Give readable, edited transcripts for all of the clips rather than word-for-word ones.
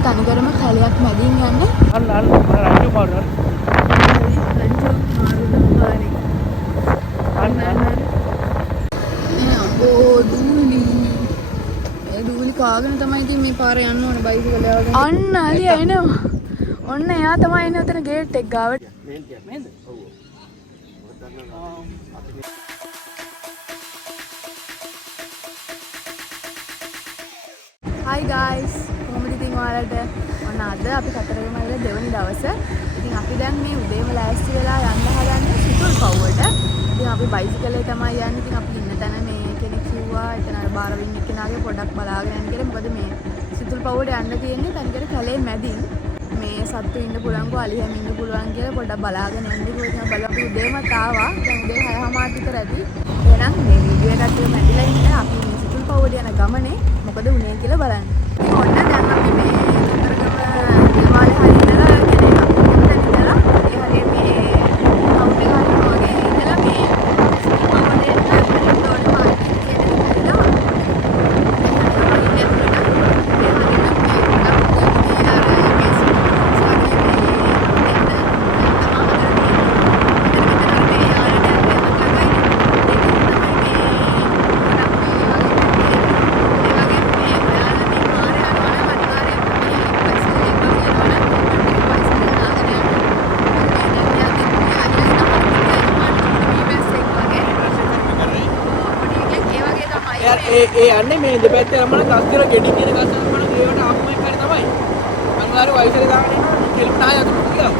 අපි තනිකරම කැලයක් මැදින් යන්නේ. අන්න රංජු මාරු. රංජු මාරු පාරේ. අපෝ දූලි. ඒ දූලි කාගෙන තමයි ඉතින් මේ පාරේ යන්න ඕන බයිසිකල් යවගෙන. අන්න අලිය එනවා. ඔන්න එයා තමයි එන්නේ උතන ගේට් එක ගාවට. නේද? ඔව්. Hi guys. කොහොමද ඉතින් ඔයාලට? ඔන්න අද අපි කතරගම ඇවිල්ලා දෙවනි දවස. ඉතින් අපි දැන් මේ උදේම ලෑස්ති වෙලා යන්න හදන්නේ සිතුල් පව්වට. ඉතින් අපි බයිසිකලේ තමයි යන්නේ. ඉතින් අපි ඉන්න තැන මේ කෙනෙක් කිව්වා එතන අර බාරවින් එක්කෙනාගේ පොඩක් බලාගෙන යන්න කියලා. මොකද මේ සිතුල් පව්වට යන්න තියෙන්නේ තනිකර කැලේ මැදින්. මේ සත්තු ඉන්න පුළුවන්කෝ අලියම් ඉන්න පුළුවන් කියලා පොඩ්ඩක් බලාගෙන යන්න කිව්වා. ඉතින් බලපු උදේමත් ආවා. දැන් උදේ 6:00 විතර ඇති. එහෙනම් මේ වීඩියෝ එකත් මැදිලා ඉන්න අපි මේ සිතුල් පව්වට යන ගමනේ මොකද උනේ කියලා බලන්න. ඉතින් ඔන්න දැන් අපි මේ කතරගම දේවාලය හරියටලා කියන්නේ ඉඳලා ඒ හරිය මේ කවුන්ට් එක හරියට වගේ ඉඳලා මේ සිතුල් පව්වට එන්න ඩෝල් මාර්කට් කියන එකට ඒ යන්නේ මේ දෙපැත්තේ යමන කස්තිර ගෙඩි කියන ගස් යමන ඒවට ආපුම එක හරි තමයි. අනිවාර්ය වයිසරේ දාගෙන ඉන්න කෙලිම නාය අතුරු කියලා.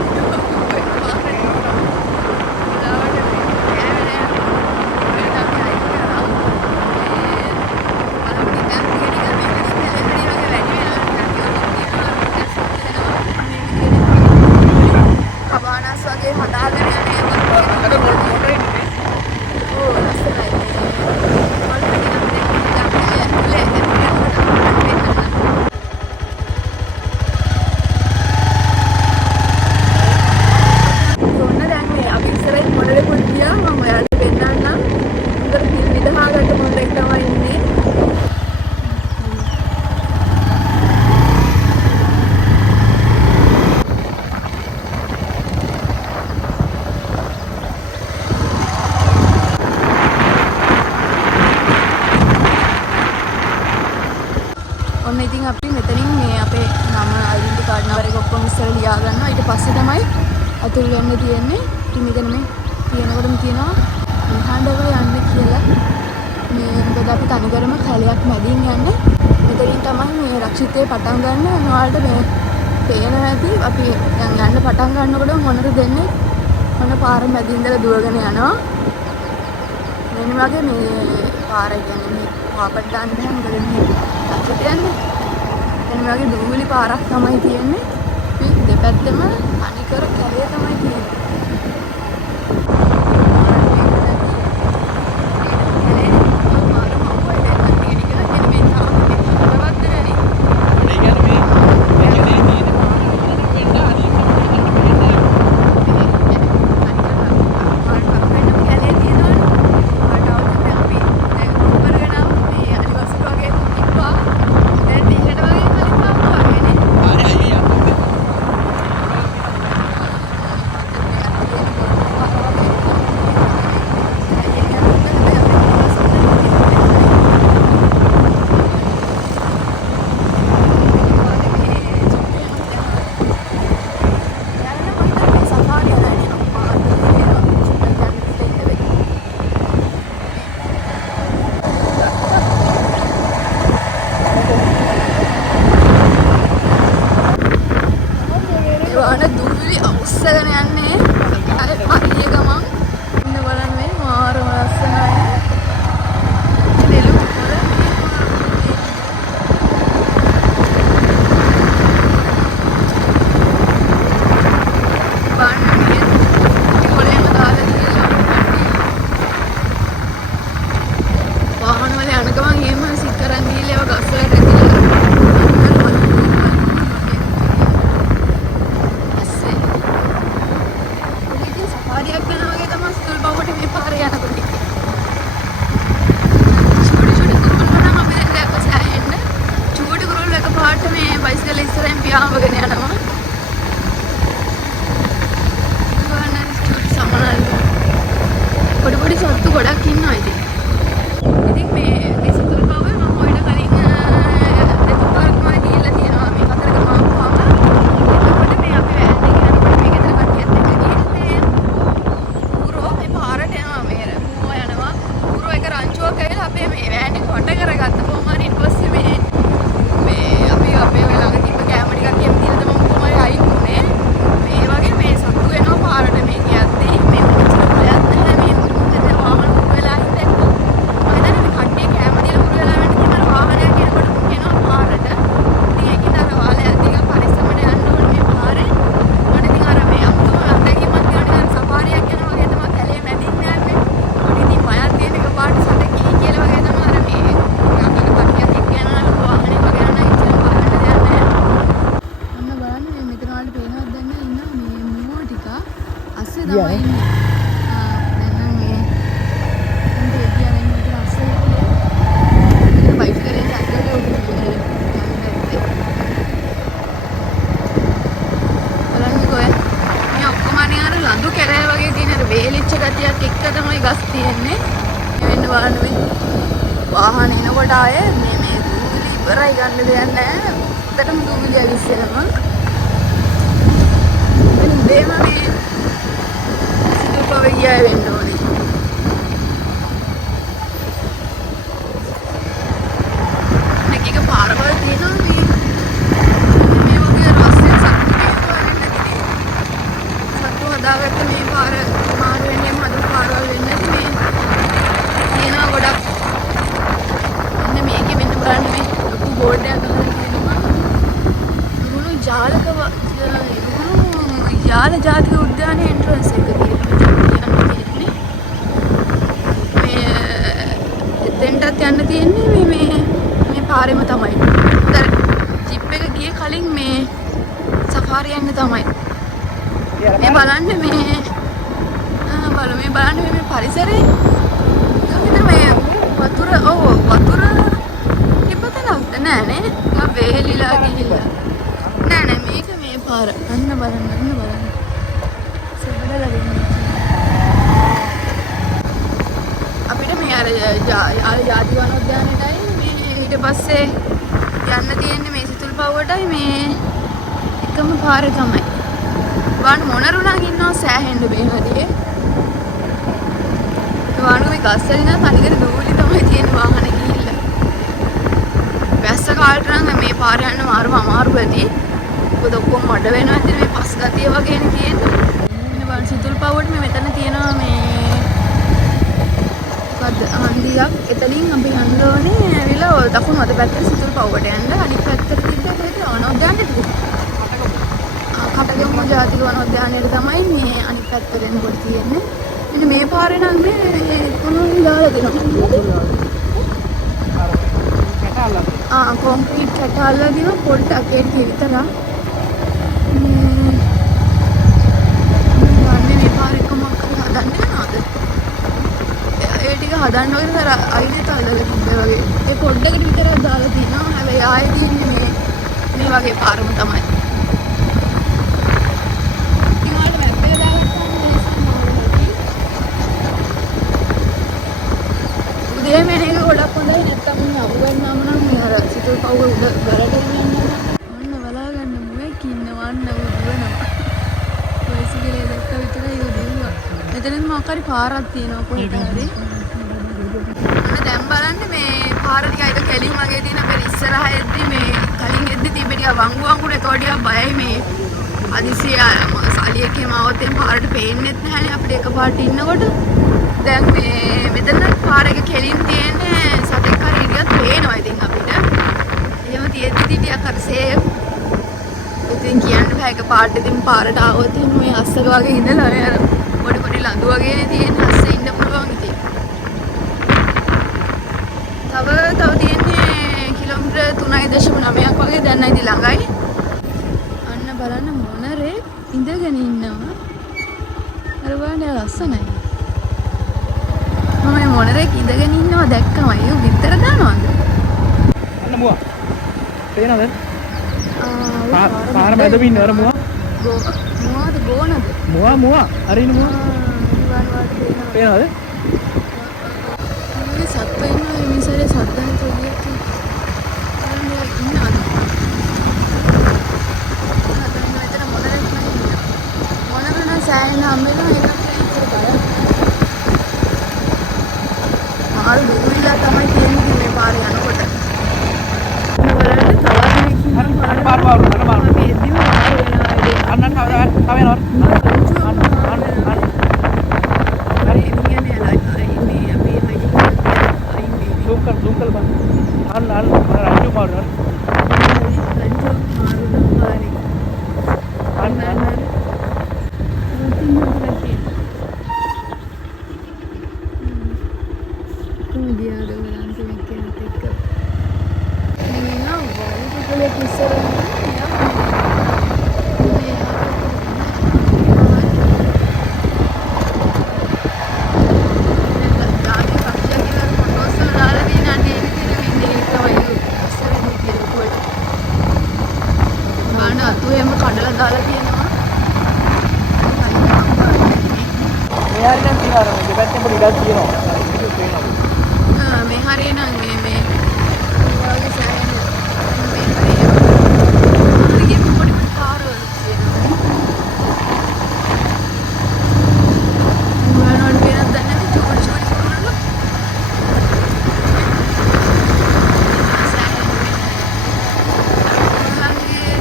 කබානස් වගේ හදාගෙන යන්නේ අද මොටරේ ඉන්නේ. ඕ ලස්සනයි. ඔන්න ඉතින් අපි මෙතනින් මේ අපේ නම ඩෙන්ටි කාඩ් නම්බර් එක ඔක්කොම ඉස්සර ලියා ගන්නවා. ඊට පස්සේ තමයි අතුරු වෙන්න තියෙන්නේ. ඉතින් මෙතන මේ තියෙනකොටම තියෙනවා හඬව යන්න කියලා. මේ මොකද අපි තනිකරම කැලයක් මැදින් යන්නේ. මෙතනින් තමයි මේ රක්ෂිතේ පටන් ගන්න. ඔයාලට මේ පේන ඇති අපි දැන් යන්න පටන් ගන්නකොට මොනද දෙන්නේ? මොන පාර මැදින් ඉඳලා දුවගෙන යනවා. මෙන්න වගේ මේ පාර කියන්නේ මේ පාපට දාන්න බෑ මොකද මේ රක්ෂිත යන්නේ. එන්න වගේ දූවිලි පාරක් තමයි තියෙන්නේ. අපි දෙපැත්තෙම අනිකර කැලේ තමයි තියෙන්නේ. බයිසිකල් ඉස්සරහින් පියාඹගෙන යනවා. පොඩි සත්තු ගොඩක් ඉන්නවා ඉතින්. ඉතින් මේ සිතුල් පවුව මම ඔයිට කලින් දෙපාරක්ම ගිහිල්ලා තියෙනවා මේ කතරගම ආපුවාම. එතකොට මේ අපි වෑන් එකේ යනකොට මේ ගෙදර කට්ටියත් එක්ක ගිහින් ඌරෝ මේ පාරට යනවා මේ මූව යනවා. ඌරෝ එක රංචුවක් ඇවිල්ලා අපේ මේ වෑන් එක වට කරගත්ත කොහොම හරි ඊට පස්සේ මේ අපි අපේ ළඟ තිබ්බ කැම ටිකක් කියම් දීලා තමයි කොහොම හරි අයින් වුනේ. මේ වගේ මේ සත්තු එනවා පාරට මේ කියද්දී මේ වාහන එනකොට ආයේ මේ දූවිලි ඉවරයි ගන්න දෙයක් නැහැ. උඩටම දූවිලි ඇවිස්සෙනවා. මේ මේ සිතුල් පවුව ගියා වෙන්න ඕනේ. මේක පාරවල් තියෙනවා මේ වගේ රස්සේ සත්තු හදාගත්ත මේ පාර මාරු වෙන්නේ මඩු පාරවල් වෙන්නේ මේ තියෙනවා ගොඩක්. මේකේ මෙන්න බලන්න මේ ලොකු බෝඩ් එකක් ගහලා තියෙනවා. දුණු යාල ජාතික උද්‍යානයේ එන්ට්‍රන්ස් එක තියෙන්නේ. මේ එතෙන්ටත් යන්න තියෙන්නේ මේ පාරෙම තමයි. උතර ජිප් එක ගියේ කලින් මේ සෆාරි යන්න තමයි. මේ බලන්න මේ බලන්න මේ පරිසරේ මේ වතුර වතුර තිබ්බතනක්ද නෑනේ. මම වේලිලා ගිහිල්ලා නෑ මේක මේ පාර අන්න බලන්න සෙබඩලා වෙන්නේ. අපිට මේ අර ජාති වනෝද්‍යානයටයි මේ ඊට පස්සේ යන්න තියෙන්නේ මේ සිතුල් පවුවටයි මේ එකම පාර තමයි. වාන් මොනරුණක් ඉන්නවා සෑහෙන්න බේමදියේ. වානුවේ ගස්වලින් නම් තනිකර දූවිලි තමයි තියෙන වාහන ගිහිල්ලා. වැස්ස කාලට නම් මේ පාර යන්න අමාරු වෙති. මොකද ඔක්කොම මඩ වෙනවා ඇතින් මේ පස් ගතිය වගේනේ තියෙන්නේ. ඉතින් බලන්න සිතුල් පවුවට මේ මෙතන තියෙනවා මේ මොකද්ද හන්දියක්. එතනින් අපි යන්න ඕනේ ඇවිල්ලා දකුණු අත පැත්තට සිතුල් පවුවට යන්න. අනිත් පැත්තට තිබ්බ වනෝද්‍යානයට කටගම ජාතික වනෝද්‍යානයට තමයි මේ අනිත් පැත්තට එනකොට තියෙන්නේ. ඉතින් මේ පාරේ නම් මේ කොහොමද දාලා දෙනවා. කොන්ක්‍රීට් කැටාල්ලා දින පොඩ්ඩක් ඒක විතරක්. මේ පාරේ කොහොමද හදන්න යනවද? ඒ ටික හදන්න වගේ තර අයිනේ තල්ලලා තිබ්බේ වගේ. ඒ පොඩ්ඩකට විතරක් දාලා තිනවා. හැබැයි ආයේ තියෙන්නේ මේ වගේ පාරම තමයි. උදේ මේක ගොඩක් හොඳයි. නැත්තම් අහු ගන්නාම නම් මේ අර සිතුල් පවුව උඩ ගලට යන්න ඔන්න බලා ගන්න මොකක් ඉන්නවන්න උදුවනවා. බයිසිකලේ දැක්ක විතරයි උදුවා. මෙතනත් මොකක් හරි පාරක් තියෙනවා කොහෙද හරි. අන්න දැන් බලන්න මේ පාර ටික අයිද කෙලින් වගේ තියෙන පෙර ඉස්සරහ එද්දි මේ කලින් එද්දි තිබෙ ටික වංගුවංගුනේ තෝඩියක් බයයි මේ අදිසිය සාලියකේම આવත් එම් පාරට පේන්නෙත් නැහැනේ අපිට එකපාරට ඉන්නකොට. දැන් මේ මෙතන පාර එක කෙලින් තියෙන්නේ සතෙක් හරි ඉරියත් පේනවා ඉතින් අපිට. එහෙම තියෙද්දි ටිකක් අර සේෆ්. ඉතින් කියන්න බෑ එකපාරට ඉතින් පාරට ආවොත් මේ අස්සක වගේ ඉඳලා අර පොඩි ලඳු වගේනේ තියෙන්නේ අස්සේ ඉන්න පුළුවන් ඉතින්. තව තියෙන්නේ කිලෝමීටර් 3.9ක් වගේ දැන් ඉතින් ළඟයි. අන්න බලන්න මොනරේ ඉඳගෙන ඉන්නවා. අර බලන්න ලස්සනයි. මම මොනරේක ඉඳගෙන ඉන්නවා දැක්කම අයියෝ විතර දානවද? අන්න මුවා. පේනවද? පාර මැදම ඉන්නේ අර මුවා. මොනවද ගෝනද? මුවා අරින්න මුවා. පේනවද? මේ සත්තු ඉන්නවා මේ මිසරේ සද්දන තොලියක්. ඉන්නවද? මෙතන මොනරෙක් නැහැ. මොනරන සෑහෙන හම්බෙනවා ඒකත් ඉතින් බලන්න. මාළු දුවිලා තමයි තියෙන්නේ මේ පාරේ යනකොට. මේ හරිය නම් මේ වගේ සෑහෙන මේ හරිය පොඩි පොඩි පාරවල් තියෙනවා. මොනවද වෙනද දැනන්නේ චුටි චුටි කුරුල්ලෝ. සෑහෙන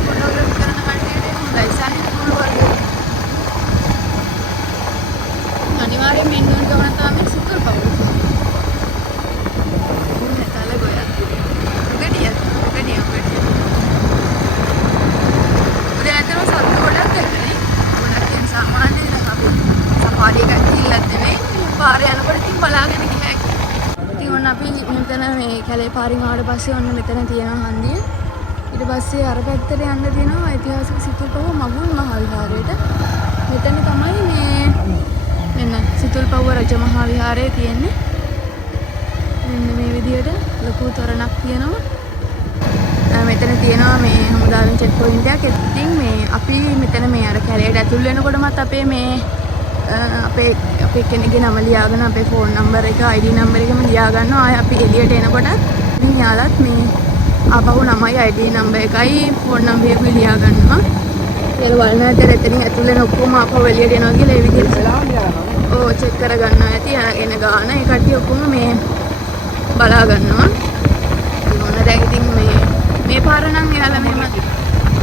ෆොටෝග්‍රැෆි කරන කට්ටියට හොඳයි සෑහෙන කුරුල්ලෝ වගේ. අනිවාර්යෙන් මෙන්න උන් ගමන තමයි සිතුල් පවුල. පාරේ යනකොට ඉතින් බලාගෙන ගියා. ඉතින් ඔන්න අපි මෙතන මේ කැලේ පාරින් ආවට පස්සේ ඔන්න මෙතන තියෙනවා හන්දිය. ඊට පස්සේ අර පැත්තට යන්න තියෙනවා ඓතිහාසික සිතුල්පව්ව මගුල් මහා විහාරයට. මෙතන තමයි මේ මෙන්න සිතුල්පව්ව රජ මහා විහාරය තියෙන්නේ. මෙන්න මේ විදිහට ලොකු තොරණක් තියෙනවා. මෙතන තියෙනවා මේ හමුදාවෙන් චෙක් පොයින්ට් එකක්. ඉතින් මේ අපි මෙතන මේ අර කැලේට ඇතුල් වෙනකොටමත් අපේ මේ අපේ කෙනෙක්ගේ නම ලියාගෙන අපේ ෆෝන් නම්බර් එක ID නම්බර් එකම ලියා ගන්නවා. ආය අපි එළියට එනකොට ඉතින් යාලත් මේ ආපහු නමයි ID නම්බර් එකයි ෆෝන් නම්බර් එකයි ලියා ගන්නවා. ඊළ වල්නාට එතනින් ඇතුල් වෙන ඔක්කොම ආපහු එළියට එනවා කියලා ඒ විදිහට ඔව් චෙක් කර ගන්නවා. ඇති එන ගාන ඒ කට්ටිය ඔක්කොම මේ බලා ගන්නවා. ඉතින් මොන දැන් ඉතින් මේ පාර නම් එයාලා මෙහෙම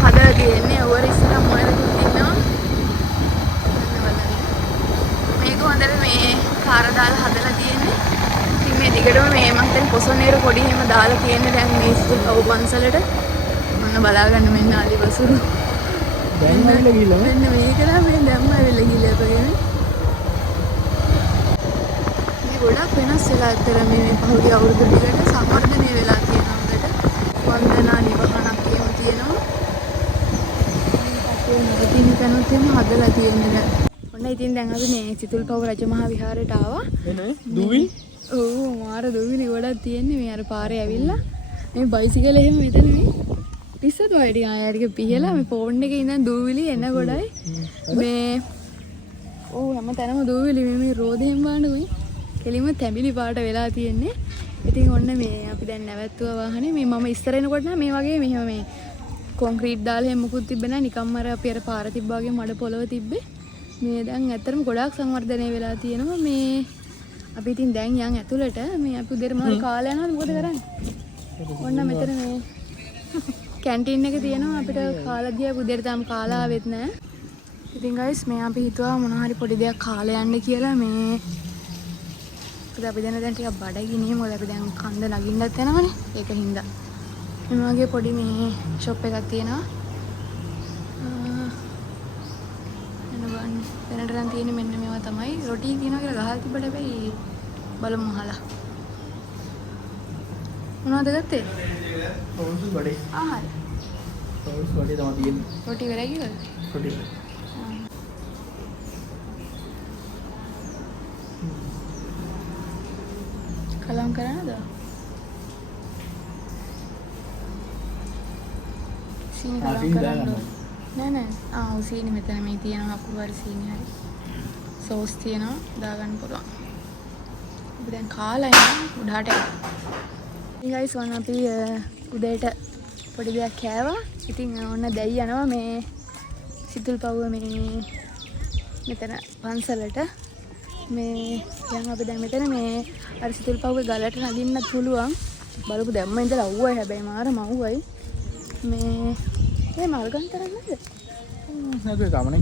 හදලා තියෙන්නේ. ඔවර ඉස්සරහ මොනරකුත් ඉන්නවා. හොඳට මේ කාර දාලා හදලා තියෙන්නේ. ඉතින් මේ දිගටම මේ මම හිතන්නේ පොසොන්නේර පොඩි එහෙම දාලා තියෙන්නේ දැන් මේ ස්කූල් පන්සලට. මොන්න බලා ගන්න මෙන්න ආලි බසුරු. දැන් ඇවිල්ලා ගිහලා මෙන්න මේකලා මේ දැම්ම ඇවිල්ලා ගිහලා අපගෙන. මේ ගොඩක් වෙනස් වෙලා ඇතර මේ පහුගිය අවුරුදු ටිකට සම්වර්ධනය වෙලා තියෙනවා හොඳට. වන්දනා නිවහනක් එහෙම තියෙනවා. ඉතින් කනුත් එහෙම හදලා තියෙන්නේ දැන්. ඔන්න ඉතින් දැන් අපි මේ සිතුල්පව්ව රජ මහා විහාරයට ආවා. එනේ දුවිල්? ඔව් මාර දුවිලි ගොඩක් තියෙන්නේ මේ අර පාරේ ඇවිල්ලා. මේ බයිසිකල් එහෙම මෙතන මේ පිස්සතු වයි ටික ආයෙ ටික පිහලා මේ ෆෝන් එකේ ඉඳන් දුවිලි එන ගොඩයි. මේ ඔව් හැමතැනම දුවිලි මේ රෝදෙන් බානකුයි. කෙලින්ම තැඹිලි පාට වෙලා තියෙන්නේ. ඉතින් ඔන්න මේ අපි දැන් නැවැත්තුවා වාහනේ. මේ මම ඉස්සර එනකොට නම් මේ වගේ මෙහෙම මේ කොන්ක්‍රීට් දාලා එහෙම මුකුත් තිබ්බේ නැහැ. නිකම්ම අර අපි අර පාර තිබ්බා වගේ මඩ පොළව තිබ්බේ. මේ දැන් ඇත්තටම ගොඩාක් සංවර්ධනය වෙලා තියෙනවා. මේ අපි ඉතින් දැන් යන් ඇතුළට මේ අපි උදේට මොනවද කාලා යනවද මොකද කරන්නේ? ඔන්න මෙතන මේ කැන්ටින් එක තියෙනවා අපිට කාලා ගියා උදේට තාම කාලා ආවෙත් නැහැ. ඉතින් ගයිස් මේ අපි හිතුවා මොන හරි පොඩි දෙයක් කාලා යන්න කියලා මේ අපි දැන් ටිකක් බඩගිනියි මොකද අපි දැන් කන්ද නගින්නත් යනවනේ. ඒක හින්දා මේ වගේ පොඩි මේ ෂොප් එකක් තියෙනවා. දැනට නම් තියෙන්නේ මෙන්න මේවා තමයි. රොටි තියනවා කියලා ගහලා තිබ්බට හැබැයි බලමු අහලා. මොනවද ගත්තේ? පොන්සු වඩේ. ආහාර. පොන්සු වඩේ තමයි තියෙන්නේ. රොටි වෙරයි කියලා? රොටි. කලම් කරනද? සීනි ආ, කලවම් සීනි කරන්න දාගන්න ඕනේ. නෑ නෑ සීනි මෙතන මේ තියෙනවා අකුරු වර සීනි හරි සෝස් තියෙනවා දාගන්න පුළුවන්. අපි දැන් කාලා ඉන්න උඩහට යනවා. ඉතින් guys ඔන්න අපි උදේට පොඩි දෙයක් කෑවා. ඉතින් ඔන්න දැයි යනවා මේ සිතුල් පව්ව මේ මෙතන පන්සලට. මේ දැන් අපි දැන් මෙතන මේ අර සිතුල් පව්වේ ගලට නගින්නත් පුළුවන්. බලපු දැම්ම ඉඳලා අවුවයි හැබැයි මාර මව්වයි. මේ මල් ගන්න තරම් නේද? නේද ගමනේ.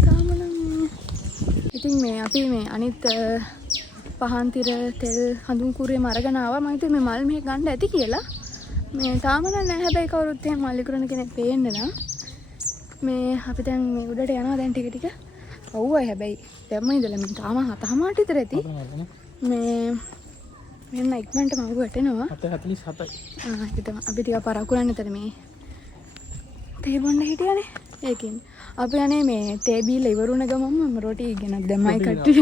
ඉතින් මේ අපි මේ අනිත් පහන් තිර තෙල් හඳුන් කුරේ අරගෙන ආවා. මම හිතුවේ මේ මල් මෙහෙ ගන්න ඇති කියලා. මේ තාම නැහැ හැබැයි කවුරුත් එහෙම මල් විකුණන කෙනෙක් පේන්න නම්. මේ අපි දැන් මේ උඩට යනවා දැන් ටික ටික. අවුවයි හැබැයි දැම්ම ඉඳලා මේ තාම 7:00 විතර ඇති. මේ මෙන්න ඉක්මනට මම වැටෙනවා. 7:47යි. ඒක තමයි අපි ටික පරක්කුලන්න එතන මේ තේ බොන්න හිටියානේ. ඒකින් අපි අනේ මේ තේ බීලා ඉවරුණ ගමන්ම මම රොටි ගෙනත් දැම්මයි කට්ටිය.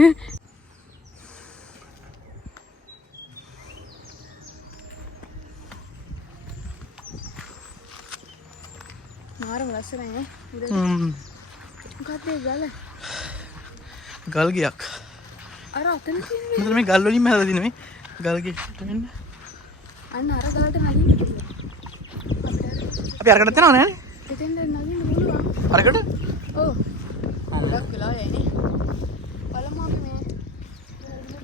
මාරම ලස්සනයි නේ. මොකක්ද ඒ ගල? ගල් ගයක්. අර අතන තියෙන්නේ. මෙතන මේ ගල් වලින්ම හදලා තියෙන මේ ගල් ගෙට වෙන්න. අන්න අර ගලට නගින්න. අපි අරකට යනවා නෑනේ. එතෙන්ද නගින්න පුළුවන්. අරකට? ඔව්. ගොඩක් වෙලා යන්නේ. බලමු අපි මේ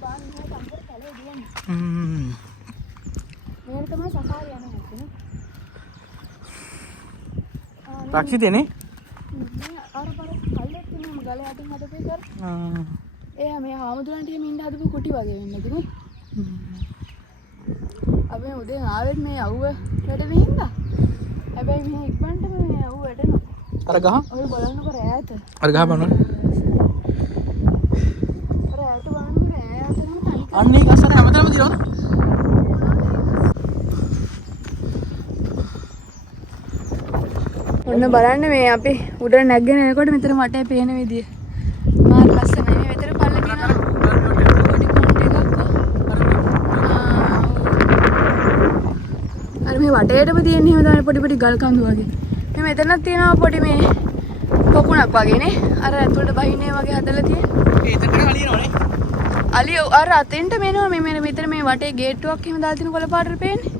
බාන් ඉන්න අnder කැලේ දියන්නේ. මේක තමයි සෆාරි යන හැටනේ. රක්ෂිතේනේ? අර කල්ලෙත් තියෙනම ගලේ අතින් හදපේ කර. එයා මේ හාමුදුරන්ට එහෙම ඉන්න හදපු කුටි වගේ වෙන්න දුනු. අපි උදේ ආවෙත් මේ අවුව වැඩ වෙහින්දා. හැබැයි මේ ඉක්මනටම මේ අවුව වැඩනවා. අර ගහ? ඔය බලන්නකො ඈත. අර ගහ බලන්න. අර ඈත බලන්න ඈතම තනිකර. අන්නේ ගස්සනේ හැමතැනම තියෙනවද? ඔන්න බලන්න මේ අපි උඩ නැගගෙන එනකොට මෙතන වටේ පේන විදිය. මාර ලස්සනයි. මේ මෙතන පල්ල තියෙනවා. පොඩි කොණ්ඩ එකක් අර මේ වටේටම තියෙන එහෙම තමයි පොඩි පොඩි ගල් කඳු වගේ. මේ මෙතනක් තියෙනවා පොඩි මේ පොකුණක් වගේ නේ. අර ඇතුළට බහින්නේ වගේ හදලා තියෙන්නේ. ඒ එතන අලියනවනේ. අලිය අර අතෙන්ට මෙනවා මේ මෙතන මේ වටේ ගේට්ටුවක් එහෙම දාලා තියෙන කොළ පාටට පේන්නේ.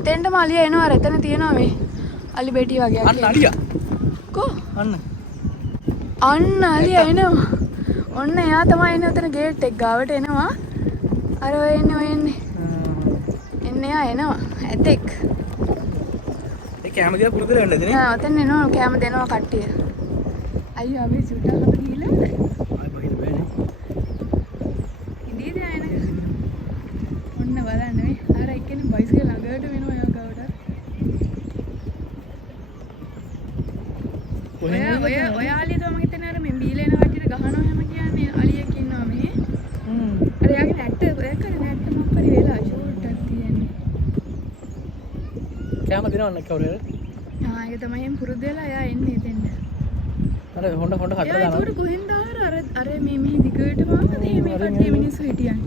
එතෙන්ටම අලිය එනවා. අර එතන තියෙනවා මේ අලි බෙටි වගේ. අන්න අලියා. කො? අන්න අලියා එනවා. ඔන්න එයා තමයි එන්නේ උතන ගේට් එක ගාවට එනවා. අර ඔය එන්නේ. එන්නේ එයා එනවා. ඇතෙක්. ඒ කැම දිහා පුරුදු වෙන්න දෙන්නේ. ආ ඔතන එනවා කැම දෙනවා කට්ටිය. අයියෝ අපි සුට්ටක් අප ගිහලා. ආයි බහින්න බෑනේ. ඉඳීද ආයේ ඔන්න බලන්න මේ. අර එක්කෙනෙක් බයිසිකල් ළඟට වෙනවා එයා ගාවට. ඔය ආලිය තමයි හිතන්නේ අර මේ බීලේන වටිට ගහනවා හැම කියන්නේ අලියෙක් ඉන්නවා මේ. අර යාගේ නැට්ට ඒකනේ නැට්ට මොකක් හරි වෙලා ෂෝට් එකක් තියෙන්නේ. කැම දෙනවන්න කවුරු හරි? ඒක තමයි එම් පුරුදු වෙලා එයා එන්නේ එතෙන්ද. අර හොඬ හතර දානවා. ඒකට කොහෙන්ද අර මේ දිගටම ආවද මේ කට්ටිය මිනිස්සු හිටියන්නේ.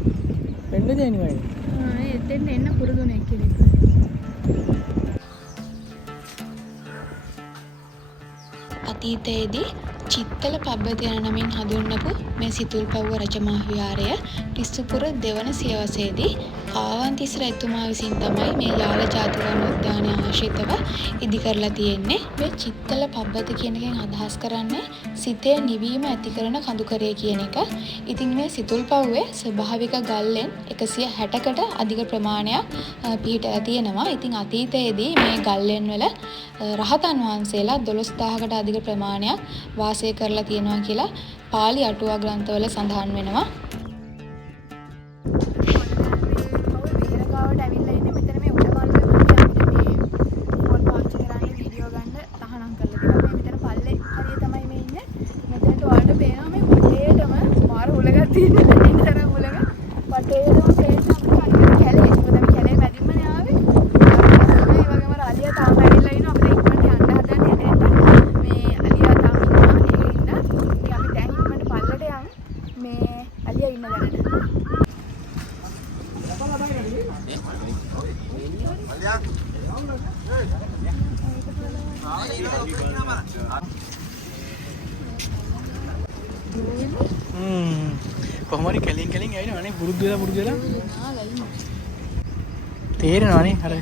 වෙන්න දෙන්නේ වයි. ඒ එතෙන්ද එන්න පුරුදුනේ කෙනෙක්. අතීතයේදී චිත්තල පබ්බත යන නමින් හඳුන්වපු මේ සිතුල්පව්ව රජමහා විහාරය ටිස්සුපුර දෙවන සියවසේදී කාවන්තිස්ස රජතුමා විසින් තමයි මේ යාල ජාතිවන උද්‍යානය ආශ්‍රිතව ඉදි කරලා තියෙන්නේ. මේ චිත්තල පබ්බත කියන එකෙන් අදහස් කරන්නේ සිතේ නිවීම ඇති කරන කඳුකරය කියන එක. ඉතින් මේ සිතුල්පව්වේ ස්වභාවික ගල්ලෙන් 160කට අධික ප්‍රමාණයක් පිහිටලා තියෙනවා. ඉතින් අතීතයේදී මේ ගල්ලෙන් වල රහතන් වහන්සේලා 12000කට අධික ප්‍රමාණයක් වාසය කරලා තියෙනවා කියලා පාලි අටුවා ග්‍රන්ථවල සඳහන් වෙනවා. කොහොම හරි කලින් ඇවිල්ලා අනේ පුරුදු වෙලා තේරෙනවනේ අර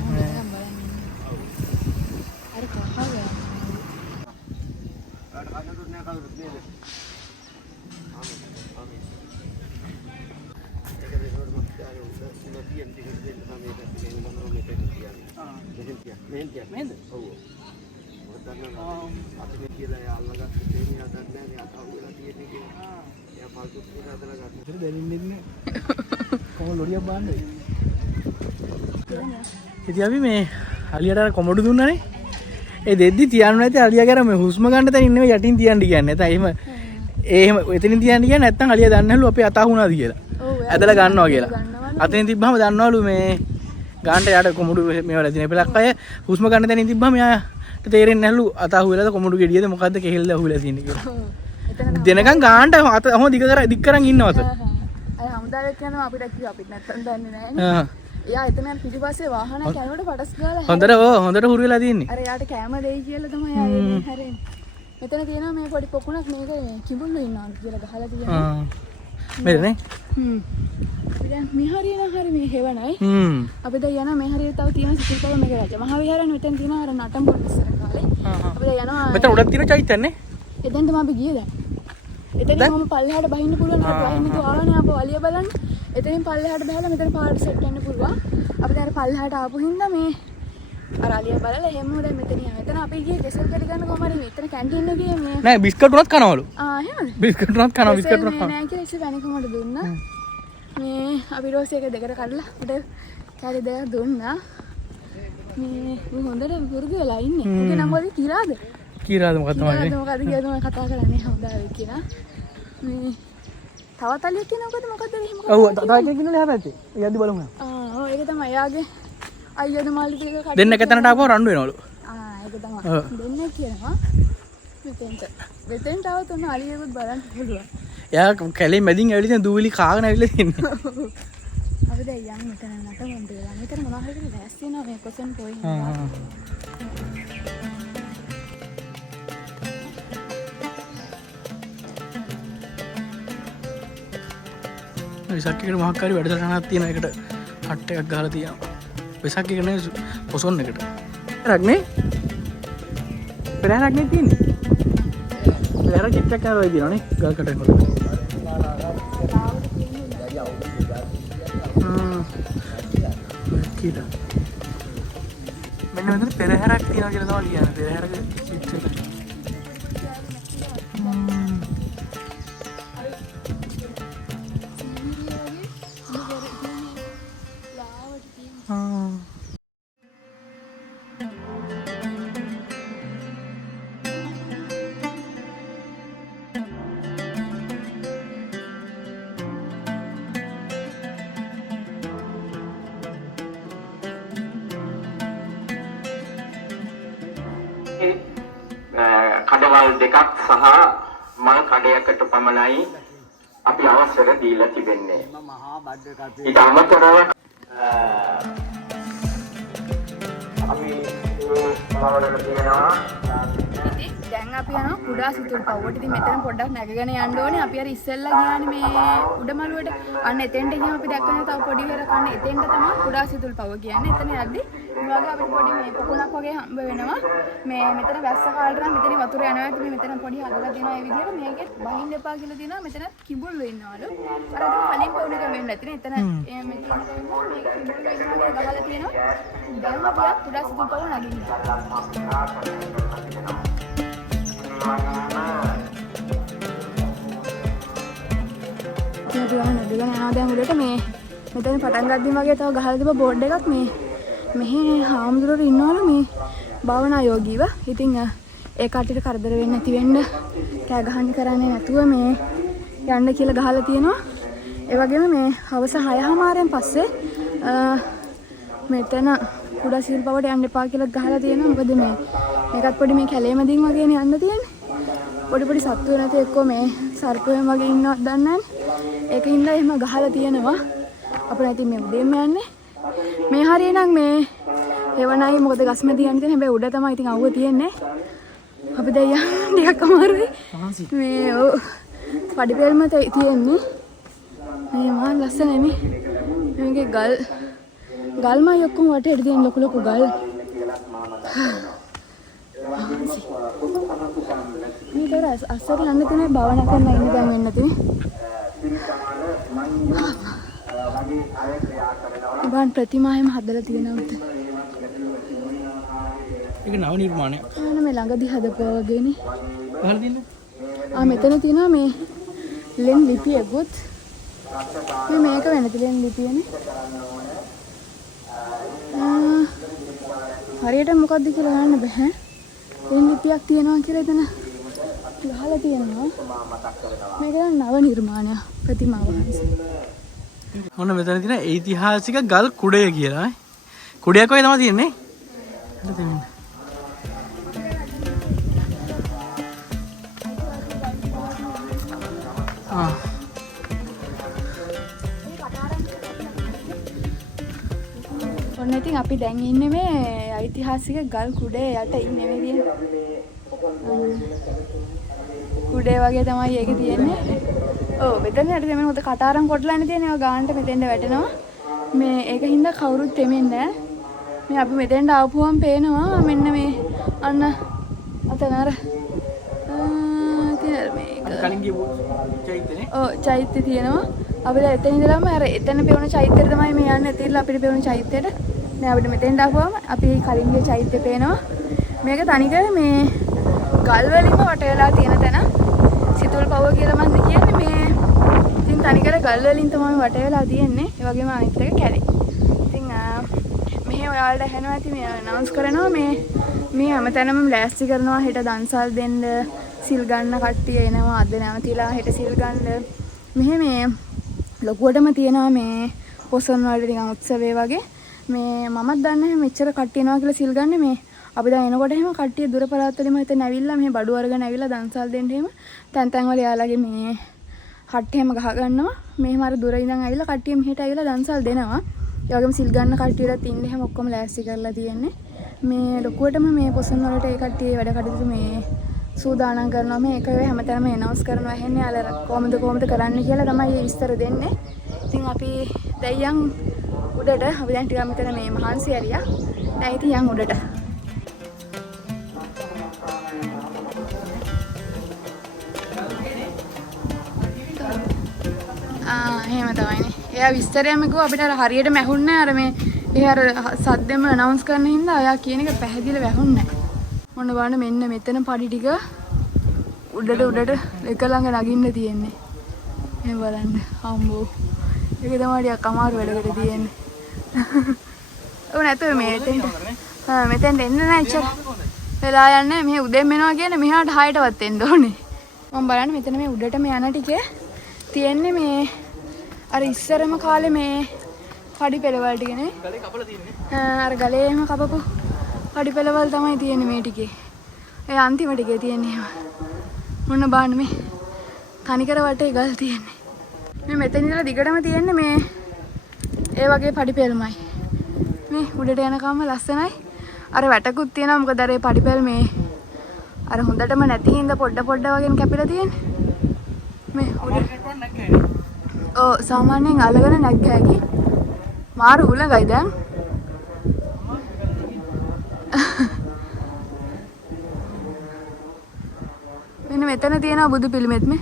ඉතින් අපි මේ අලියට අර කොමඩු දුන්නානේ. ඒ දෙද්දි තියන්න නැති අලියා කර මේ හුස්ම ගන්න තැනින් නෙවෙයි යටින් තියන්න කියන්නේ. නැත්නම් එහෙම එතනින් තියන්න කියන්නේ නැත්නම් අලියා දන්නේ නැලු අපි අතහ වුණාද කියලා. ඇදලා ගන්නවා කියලා. අතෙන් තිබ්බම දන්නවලු මේ ගාන්ට යට කොමඩු මේවල තියෙන පළක් අය හුස්ම ගන්න තැනින් තිබ්බම යාට තේරෙන්නේ නැලු අතහ වෙලාද කොමඩු ගෙඩියද මොකද්ද කෙහෙල්ල අහුවෙලා තියෙන්නේ කියලා. දෙනකන් ගාන්ට අහම දික් කරන් ඉන්නවත. අය හමුදාවෙක් යනවා අපිට කිව්වා අපිත් නැත්තම් දන්නේ නැහැ. එයා එතන පිටිපස්සේ වාහනයක් යනකොට පටස් ගාලා හොඳට හුරු වෙලා තියෙන්නේ. අර යාට කැම දෙයි කියලා තමයි ආයේ හැරෙන්නේ. මෙතන තියෙනවා මේ පොඩි පොකුණක් මේක කිඹුල්ලු ඉන්නවා කියලා ගහලා තියෙනවා. මෙතනේ. අපි දැන් මේ හරියන හරිය මේ හෙවණයි. අපි දැන් යනවා මේ හරියට තව තියෙන සිතුල්පව මේක රජ මහ විහාරනේ මෙතන තියෙනවා අර නටම් පොඩි ඉස්සර කාලේ. අපි දැන් යනවා. මෙතන උඩක් තියෙන චෛත්‍යන්නේ. එතෙන් තමයි අපි ගියේ දැන්. එතනින් මම පල්ලෙහාට බහින්න පුළුවන් නේද? බහින්න තු ආවනේ අපෝ අලිය බලන්න. එතනින් පල්ලෙහාට බහලා මෙතන පාට සෙට් වෙන්න පුළුවන්. අපි දැන් පල්ලෙහාට ආපු හින්දා මේ අර අලිය බලලා එහෙම දැන් මෙතන යනවා. මෙතන අපි ගියේ කෙසල් කඩ ගන්න කොහම හරි මෙතන කැන්ටින් එකේ ගියේ මේ. නෑ බිස්කට් උනත් කනවලු. එහෙමද? බිස්කට් උනත් කනවා බිස්කට් උනත්. නෑ කියලා ඉස්සෙ වැණි කොමඩ දුන්නා. මේ අපි රෝස් එක දෙකට කඩලා උඩ කැලේ දෙක දුන්නා. මේ හොඳට පුරුදු වෙලා ඉන්නේ. ඒකේ නම වල කිරාද? කිරාද මොකක්ද තමයි. මොකද කියලා මම කතා කරන්නේ හමුදාවේ කියලා. මේ තවත් අලියක් කියනකොද මොකද්ද එහෙම කරන්නේ? ඔව් තව එකෙක් ඉන්නලේ හැබැයි. යද්දි බලමු. ඔව් ඒක තමයි එයාගේ අයියද මාළු ටික කඩ දෙන්න එකතැනට ආපුවා රණ්ඩු වෙනවලු. ඒක තමයි. දෙන්නේ කියනවා. මෙතෙන්ට આવත් උන අලියෙකුත් බලන්න පුළුවන්. එයා කැලේ මැදින් ඇවිල්ලා තියෙන දූවිලි කාගෙන ඇවිල්ලා තියෙනවා. අපි දැන් යන්න මෙතන නටමන්ට වෙලා. මෙතන මොනවා හරි දැස් තියෙනවා මේ කොසන් පොයි. විසක් එකට මොකක් හරි වැඩසටහනක් තියෙන එකට හට් එකක් ගහලා තියෙනවා. විසක් එක නෙවෙයි පොසොන් එකට. රක්නේ? පෙරහැරක් නේ තියෙන්නේ. පෙරහැර චිත්‍රයක් කරලා තියෙනවා නේ ගල් කටේ වල. කීට. මෙන්න මෙතන පෙරහැරක් තියෙනවා කියලා තමයි කියන්නේ. පෙරහැරක චිත්‍රයක්. කඩවල් දෙකක් සහ මල් කඩයකට පමණයි අපි අවසර දීලා තිබෙන්නේ. ඊට අමතරව අපි බලවලට තියෙනවා දැන් අපි යනවා කුඩා සිතුල් පව්වට. ඉතින් මෙතන පොඩ්ඩක් නැගගෙන යන්න ඕනේ. අපි අර ඉස්සෙල්ලා ගියානේ මේ උඩමළුවට. අන්න එතෙන්ට ගියාම අපි දැක්කනේ තව පොඩි වෙරක් අන්න එතෙන්ට තමයි කුඩා සිතුල් පව්ව කියන්නේ. එතන යද්දි මේ වගේ අපිට පොඩි මේ පොකුණක් වගේ හම්බ වෙනවා. මේ මෙතන වැස්ස කාලේ නම් මෙතන වතුර යනවා. ඉතින් මෙතන පොඩි හදලා දෙනවා ඒ විදිහට. මේකෙත් බහින්න එපා කියලා දෙනවා. මෙතන කිඹුල්ලු ඉන්නවලු. අර කලින් පොවුන එක වෙන්නේ නැති නේ. එතන මෙතන මේක කිඹුල්ලු ඉන්නවා ගහලා තියෙනවා. දැන් අපි කුඩා සිතුල් පව්ව නගිනවා. යනවා දැන් උඩට මේ මෙතන පටන් ගද්දිම වගේ තව ගහලා තිබ්බ බෝඩ් එකක් මේ මෙහි හාමුදුරුවෝ ඉන්නවලු මේ භාවනා යෝගීව. ඉතින් ඒ කට්ටියට කරදර වෙන්නේ නැති වෙන්න කෑ ගහන්න කරන්නේ නැතුව මේ යන්න කියලා ගහලා තියෙනවා. ඒ වගේම මේ හවස 6:00 පස්සේ මෙතන කුඩා සිතුල් පව්වට යන්න එපා කියලා ගහලා තියෙනවා. මොකද මේකත් පොඩි මේ කැලේ මැදින් වගේනේ යන්න තියෙන්නේ. පොඩි පොඩි සත්තු නැති එක්කෝ මේ සර්පයන් වගේ ඉන්නවද දන්නේ නැහැ. ඒකින්ද එහෙම ගහලා තියෙනවා. අපිට ඉතින් මේ උදේම යන්නේ. මේ හරිය නම් මේ හෙවණයි මොකද ගස් මැද යන්න තියෙන හැබැයි උඩ තමයි ඉතින් අවුව තියෙන්නේ. අපි දැන් යන්න ටිකක් අමාරුයි. මේ ඔව් පඩිපෙල්ම තියෙන්නේ. මේ මහා ලස්සනයි නේ. මේකේ ගල්මයි ඔක්කොම වටේට තියෙන ලොකු ලොකු ගල්. මේක අස්සට යන්න තියෙන භාවනා කරන්න ඉන්න දැන් වෙන්න තියෙන්නේ. බාන් ප්‍රතිමායම හදලා තියෙනවා උත. ඒක නව නිර්මාණයක්. මේ ළඟදී හදපුවා වගේනේ. අහලා තියෙන්නේ? මෙතන තියෙනවා මේ ලෙන් ලිපියකුත්. මේක වෙනද ලෙන් ලිපියනේ. හරියට මොකක්ද කියලා ගන්න බෑ. ලෙන් ලිපියක් තියෙනවා කියලා එතන ගහලා තියෙනවා. මේක දැන් නව නිර්මාණයක් ප්‍රතිමා වහන්සේ. මොන මෙතන තියෙන ඓතිහාසික ගල් කුඩය කියලා ඈ. කුඩයක් වගේ තමයි තියෙන්නේ. ඔන්න ඉතින් අපි දැන් ඉන්නේ මේ ඓතිහාසික ගල් කුඩේ යට ඉන්නේ මේ තියෙන්නේ. කුඩේ වගේ තමයි ඒක තියෙන්නේ. ඔව් මෙතන යට දෙමෙන්න මොකද කටාරම් කොටලානේ තියෙන්නේ. ඔය ගානට මෙතෙන්ද වැටෙනවා. මේ ඒක හින්දා කවුරුත් දෙමෙන්නේ නැහැ. මේ අපි මෙතෙන්ට ආපුවම පේනවා මෙන්න මේ අන්න අතන අර මේක කලින් ගිය චෛත්‍යනේ. ඔව් චෛත්‍ය තියෙනවා. අපි දැන් එතන ඉඳලාම අර එතන පෙවුන චෛත්‍යෙට තමයි මේ යන්නේ. එතනලා අපිට පෙවුන චෛත්‍යෙට. දැන් අපිට මෙතෙන්ට ආපුවම අපි කලින් ගිය චෛත්‍ය පේනවා. මේක තනිකර මේ ගල් වලින්ම වට වෙලා තියෙන තැන. සිතුල් පවුව කියලා මම කියන්නේ මේ ඉතින් තනිකර ගල් වලින් තමයි වට වෙලා තියෙන්නේ. ඒ වගේම අනිත් එක කැලේ. ඉතින් මෙහි ඔයාලට ඇහෙනවා ඇති මේ අනවුන්ස් කරනවා මේ හැමතැනම ලෑස්ති කරනවා හෙට දන්සල් දෙන්න සිල් ගන්න කට්ටිය එනවා අද නැවතිලා හෙට සිල් ගන්න. මෙහි මේ ලොකුවටම තියෙනවා මේ පොසොන් වල නිකන් උත්සවය වගේ. මේ මමත් දන්නේ මෙච්චර කට්ටිය එනවා කියලා සිල් ගන්න මේ අපි දැන් එනකොට එහෙම කට්ටිය දුර පළාත් වලින්ම හිටන් ඇවිල්ලා මේ බඩු අරගෙන ඇවිල්ලා දන්සල් දෙන්න එහෙම තැන් වල යාළගේ මේ හට් එහෙම ගහ ගන්නවා. මෙහෙම අර දුර ඉඳන් ඇවිල්ලා කට්ටිය මෙහෙට ඇවිල්ලා දන්සල් දෙනවා. ඒ වගේම සිල් ගන්න කට්ටියලා තින්න එහෙම ඔක්කොම ලෑස්ති කරලා තියෙන්නේ. මේ ලොකුවටම මේ පොසොන් වලට ඒ කට්ටිය වැඩ කටයුතු මේ සූදානම් කරනවා. මේ ඒක හැමතැනම එනවුස් කරනවා. ඇහෙන්නේ අර කොහොමද කරන්න කියලා තමයි මේ විස්තර දෙන්නේ. ඉතින් අපි දැන් උඩට අපි දැන් ටිකක් මෙතන මේ මහන්සි ඇරියා. දැන් ඉතින් යන් උඩට. එහෙම තමයිනේ. එයා විස්තරයම කිව්වා අපිට අර හරියටම ඇහුන්නේ නැහැ. අර මේ ඒ අර සද්දෙම අනවුන්ස් කරන හින්දා අයා කියන එක පැහැදිලිව ඇහුන්නේ නැහැ. මොන බලන්න මෙන්න මෙතන පඩි ටික උඩට එක ළඟ නගින්න තියෙන්නේ. මේ බලන්න අම්බෝ. ඒක තමයි ටිකක් අමාරු වැඩකට තියෙන්නේ. ඔව් නැතුව මෙතෙන්ට එන්න නැහැ ඉච්චර. වෙලා යන්නේ මෙහෙ උදෙන් එනවා කියන්නේ මෙහාට 6ටවත් එන්න ඕනේ. මම බලන්න මෙතන මේ උඩටම යන ටිකේ තියෙන්නේ මේ අර ඉස්සරම කාලේ මේ පඩි පෙළවල් ටිකනේ. ගලේ කපලා තියෙන්නේ. අර ගලේම කපපු පඩි පෙළවල් තමයි තියෙන්නේ මේ ටිකේ. ඒ අන්තිම ටිකේ තියෙන්නේ එහෙම. මොන බාන්න මේ තනිකර වටේ ගල් තියෙන්නේ. මේ මෙතන ඉඳලා දිගටම තියෙන්නේ මේ ඒ වගේ පඩි පෙළමයි. මේ උඩට යනකම්ම ලස්සනයි. අර වැටකුත් තියෙනවා මොකද අර ඒ පඩි පෙළ මේ අර හොඳටම නැති හින්දා පොඩ වගේ කැපිලා තියෙන්නේ. මේ උඩ ඔව් සාමාන්‍යයෙන් අල්ලගෙන නැග්ග හැකි. මාරු උලඟයි දැන්. මෙන්න මෙතන තියෙනවා බුදු පිළිමෙත් මේ.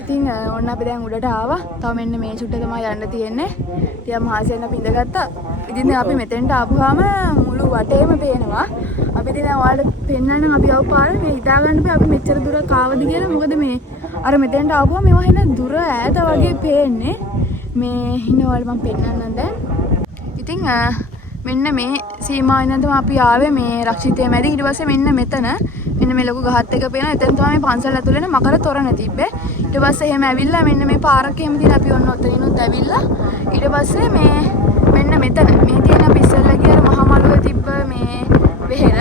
ඉතින් ඔන්න අපි දැන් උඩට ආවා. තව මෙන්න මේ චුට්ට තමයි යන්න තියෙන්නේ. ටිකක් මහසෙන් අපි ඉඳගත්තා. ඉතින් අපි මෙතෙන්ට ආපුවාම මුළු වටේම පේනවා. අපි ඉතින් දැන් ඔයාලට පෙන්නන්න අපි ආව පාරේ මේ හිතා ගන්න බෑ අපි මෙච්චර දුර කාවද කියලා. මොකද මේ අර මෙතෙන්ට ආපුවා මේවා හින දුර ඈත වගේ පේන්නේ. මේ හින ඔයාලට මම පෙන්නන්නම් දැන්. ඉතින් මෙන්න මේ සීමාව ඉඳන් තමයි අපි ආවේ මේ රක්ෂිතය මැද. ඊට පස්සේ මෙන්න මෙතන මෙන්න මේ ලොකු ගහත් එක පේනවා. එතෙන් තමයි මේ පන්සල ඇතුළේ නේ මකර තොරණ තිබ්බේ. ඊට පස්සේ එහෙම ඇවිල්ලා මෙන්න මේ පාරක් එහෙම තියෙන අපි ඔන්න ඔතනිනුත් ඇවිල්ලා ඊට පස්සේ මේ මෙන්න මෙතන මේ තියෙන අපි ඉස්සෙල්ලා ගිය අර මහා මළුවේ තිබ්බ මේ වෙහෙර.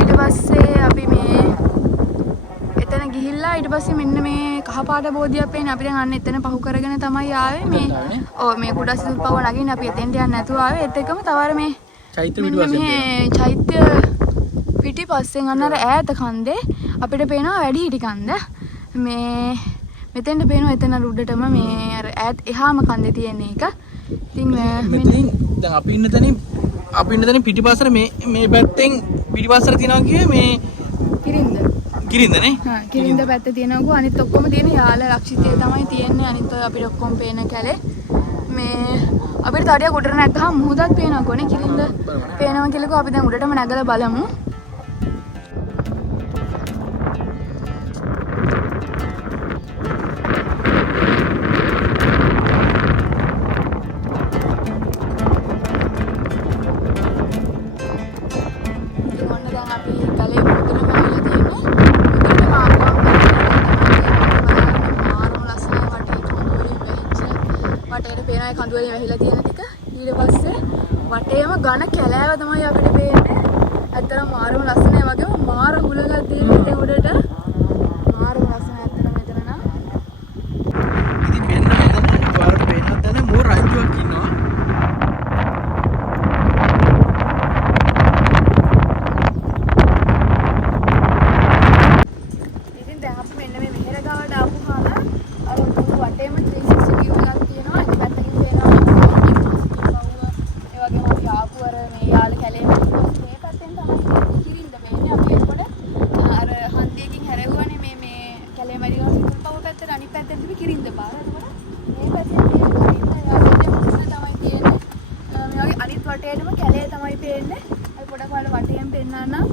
ඊට පස්සේ අපි මේ එතන ගිහිල්ලා ඊට පස්සේ මෙන්න මේ කහපාට බෝධියක් පේන අපි දැන් අන්න එතන පහු කරගෙන තමයි ආවේ මේ. ඔව් මේ කුඩා සිතුල් පව නගින්න අපි එතෙන්ට යන්න නැතුව ආවේ. ඒත් එක්කම තව අර මේ චෛත්‍ය මෙන්න පිටුපස්සෙන් මේ චෛත්‍ය පිටිපස්සෙන් අන්න අර ඈත කන්දේ අපිට පේනවා වැඩි හිටි කන්ද. මේ මෙතෙන්ට පේනවා එතන උඩටම මේ අර ඈත් එහාම කන්දේ තියෙන එක. ඉතින් මෙතනින් දැන් අපි ඉන්න තැනින් පිටිපස්සට මේ පැත්තෙන් පිටිපස්සට තියනවා කියේ මේ කිරින්දනේ. හා කිරින්ද පැත්තේ තියෙනකෝ අනිත් ඔක්කොම තියෙන යාල රක්ෂිතේ තමයි තියෙන්නේ. අනිත් ඔය අපිට ඔක්කොම පේන කැලේ මේ අපිට තඩියක් උඩට නැග්ගහම මුහුදත් පේනකොනේ කිරින්ද පේනවා කියලාකෝ අපි දැන් උඩටම නැගලා බලමු. කඳුවලින් වැහිලා තියෙන ටික ඊට පස්සේ වටේම ඝන කැලෑව තමයි අපිට පේන්නේ. ඇත්තටම මාරම ලස්සනයි වගේම මාර හුලඟක් තියෙන මෙතන උඩට. මාරම ලස්සනයි ඇත්තටම මෙතන නම්. ඉතින් මෙන්න මෙතන ඔයාලට පේනත් දැන මෝ රංජුවක් ඉන්නවා. ඉතින් දැන් අපි මෙන්න මේ මෙහෙර ගාවට ආපුවාම අර වටේම 360 view එකක් තියෙනවා. ඒ පැත්තකින් පේනවා ඒ වගේම අපි ආපු අර මේ යාල කැලේ මේ පැත්තෙන් තමයි කිරින්ද මේන්නේ. අපි එතකොට අර හන්දියකින් හැරෙවුවානේ මේ කැලේ මැදින් සිතුල්පව පැත්තට අනිත් පැත්තෙන් තිබි කිරින්ද පාර. එතකොට මේ පැත්තෙන් කිරින්ද යාලේ මුහුණ තමයි තියෙන්නේ. මේ වගේ අනිත් වටේටම කැලේ තමයි පේන්නේ. අපි පොඩක් වල වටේම පෙන්නන්නම්.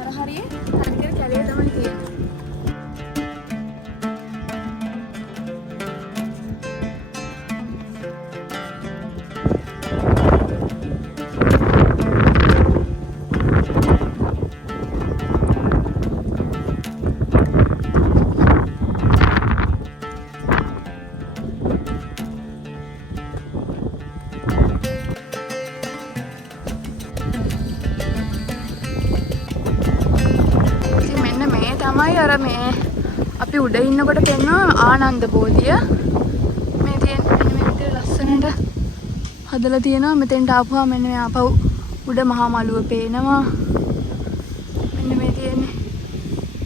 අර හරියේ හරියට කැලේ තමයි තියෙන්නේ. තමයි අර මේ අපි උඩ ඉන්නකොට පෙන්වන ආනන්ද බෝධිය. මේ තියෙන මෙන්න මේ විදිහට ලස්සනට හදලා තියෙනවා. මෙතෙන්ට ආපුවා මෙන්න මේ ආපහු උඩ මහා මළුව පේනවා. මෙන්න මේ තියෙන්නේ.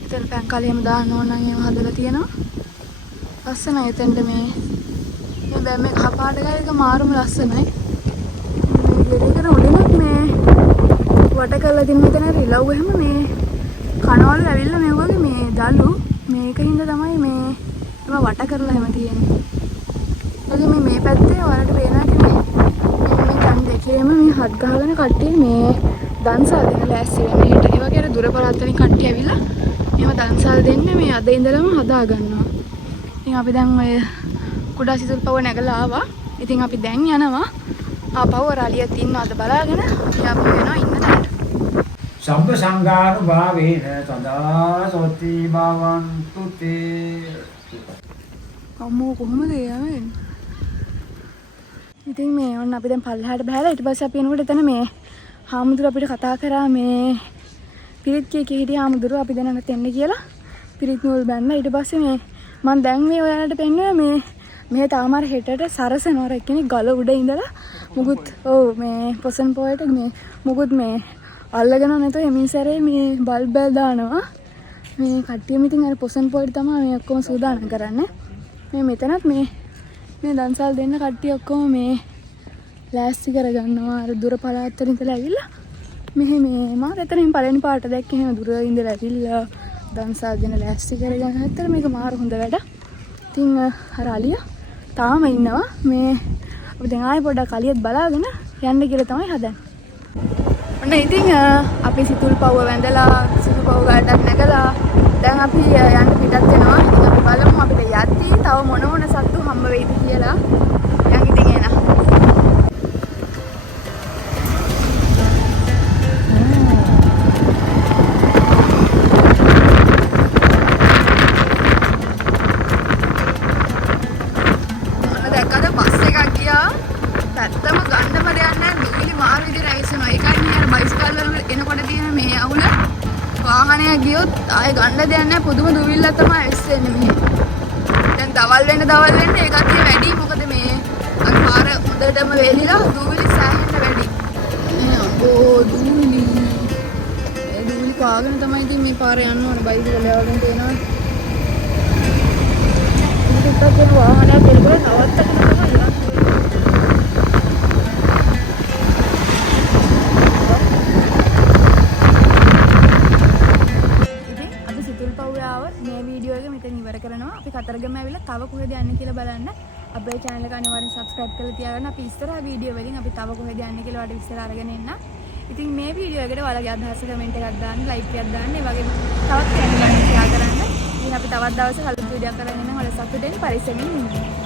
එතන පැංකාලියම දාන්න ඕන නම් ඒව හදලා තියෙනවා. ලස්සනයි එතෙන්ට මේ බෑම් මේ කහ පාට ගායක මාරුම ලස්සනයි. මේ ගෙදර උඩිනුත් මේ වට කරලා තියෙන මෙතන රිලව් එහෙම මේ කනවල ඇවිල්ලා මේ වගේ මේ දලු මේකින්ද තමයි මේ ඒවා වට කරලා හැම තියෙන්නේ. වගේ මේ පැත්තේ ඔයාලට පේනවා මේ කන් දෙකේම මේ හත් ගහගෙන කට්ටිය මේ දන්සල් දෙන්න ලෑස්ති වෙන්නේ. හෙට ඒ වගේ අර දුර පළාත්වලින් කට්ටිය ඇවිල්ලා මේව දන්සල් දෙන්නේ මේ අද ඉඳලම හදා ගන්නවා. ඉතින් අපි දැන් ඔය කුඩා සිතුල්පව නැගලා ආවා. ඉතින් අපි දැන් යනවා ආපහු රාලියක් ඉන්නවද බලාගෙන අපි යනවා ඉන්න තැනට. සම්ප සංඝානුභාවේන සදා සොති භවන්තු තේ. අම්මෝ කොහොමද යන්නේ? ඉතින් මේ ඔන්න අපි දැන් පල්ලෙහාට බහැලා ඊට පස්සේ අපි එනකොට එතන මේ හාමුදුර අපිට කතා කරා මේ පිරිත් කීකේ හිටිය හාමුදුර අපි දැනගත් එන්න කියලා පිරිත් නූල් බැන්නා. ඊට පස්සේ මේ මම දැන් මේ ඔයාලට පෙන්නුවේ මේ තාමර හෙටට සරසනවර එක්කෙනෙක් ගල උඩ ඉඳලා මුකුත් ඔව් මේ පොසන් පොයට මේ මුකුත් මේ අල්ලගෙන නැතෝ එමින් සැරේ මේ බල්බ් දානවා. මේ කට්ටියම ඉතින් අර පොසන් පොයට තමයි මේ ඔක්කොම සූදානම් කරන්නේ. මේ මෙතනත් මේ දන්සල් දෙන්න කට්ටිය ඔක්කොම මේ ලෑස්ති කරගන්නවා. අර දුර පළාත් වලින් ඉඳලා ඇවිල්ලා මෙහි මේ මම එතනින් පළවෙනි පාට දැක්කේ එහෙම දුර ඉඳලා ඇවිල්ලා දන්සල් දෙන්න ලෑස්ති කරගන්න. ඇත්තට මේක මාර හොඳ වැඩ. ඉතින් අර අලියා තාම ඉන්නවා. මේ අපි දැන් ආයෙ පොඩ්ඩක් අලියත් බලාගෙන යන්න කියලා තමයි හදන්නේ. ඔන්න ඉතින් අපි සිතුල්පව්ව වැඳලා සිතුල්පව්ව ගාටත් නැගලා දැන් අපි යන්න පිටත් වෙනවා. ඉතින් අපි බලමු අපිට යද්දී තව මොන සත්තු හම්බ වෙයිද කියලා. යන් ඉතින් එන. ඔන්න දැක්කද බස් එකක් ගියා. පැත්තම ගන්නම දෙයක් නැහැ. දුවිලි මාරු විදිහට ඇවිස්සෙනවා. ඒකයි මේ අර බයිසිකල් වල එනකොට තියෙන මේ අවුල. වාහනයක් ගියොත් ආයෙ ගන්න දෙයක් නැහැ. පුදුම දුවිල්ල තමයි ඇවිස්සෙන්නේ මෙහෙ. දැන් දවල් වෙන්න ඒකත් වැඩි. මොකද මේ අර පාර හොඳටම වෙලිලා දුවිලි සෑහෙන්න වැඩි. ඕ දූලි. ඒ දූලි කාගෙන තමයි ඉතින් මේ පාරේ යන්න ඕන බයිසිකල් යවගෙන තේනවා. ඉතින් ටිකක් වාහනයක් එනකොට නවත්තගෙන තමයි යන්නේ. මේ වීඩියෝ එක මෙතන ඉවර කරනවා. අපි කතරගම ඇවිල්ලා තව කොහෙද යන්නේ කියලා බලන්න. අපේ channel එක අනිවාර්යෙන් subscribe කරලා තියාගන්න. අපි ඉස්සරහා වීඩියෝ වලින් අපි තව කොහෙද යන්නේ කියලා වඩ විස්තර අරගෙන එන්න. ඉතින් මේ වීඩියෝ එකට ඔයාලගේ අදහස් කමෙන්ට් එකක් දාන්න, like එකක් දාන්න. ඒ වගේම තවත් channel එකක් share කරන්න. ඉතින් අපි තවත් දවසක අලුත් වීඩියෝ කරගෙන එන්න. ඔයාලා සතුටින් පරිස්සමින් ඉන්න.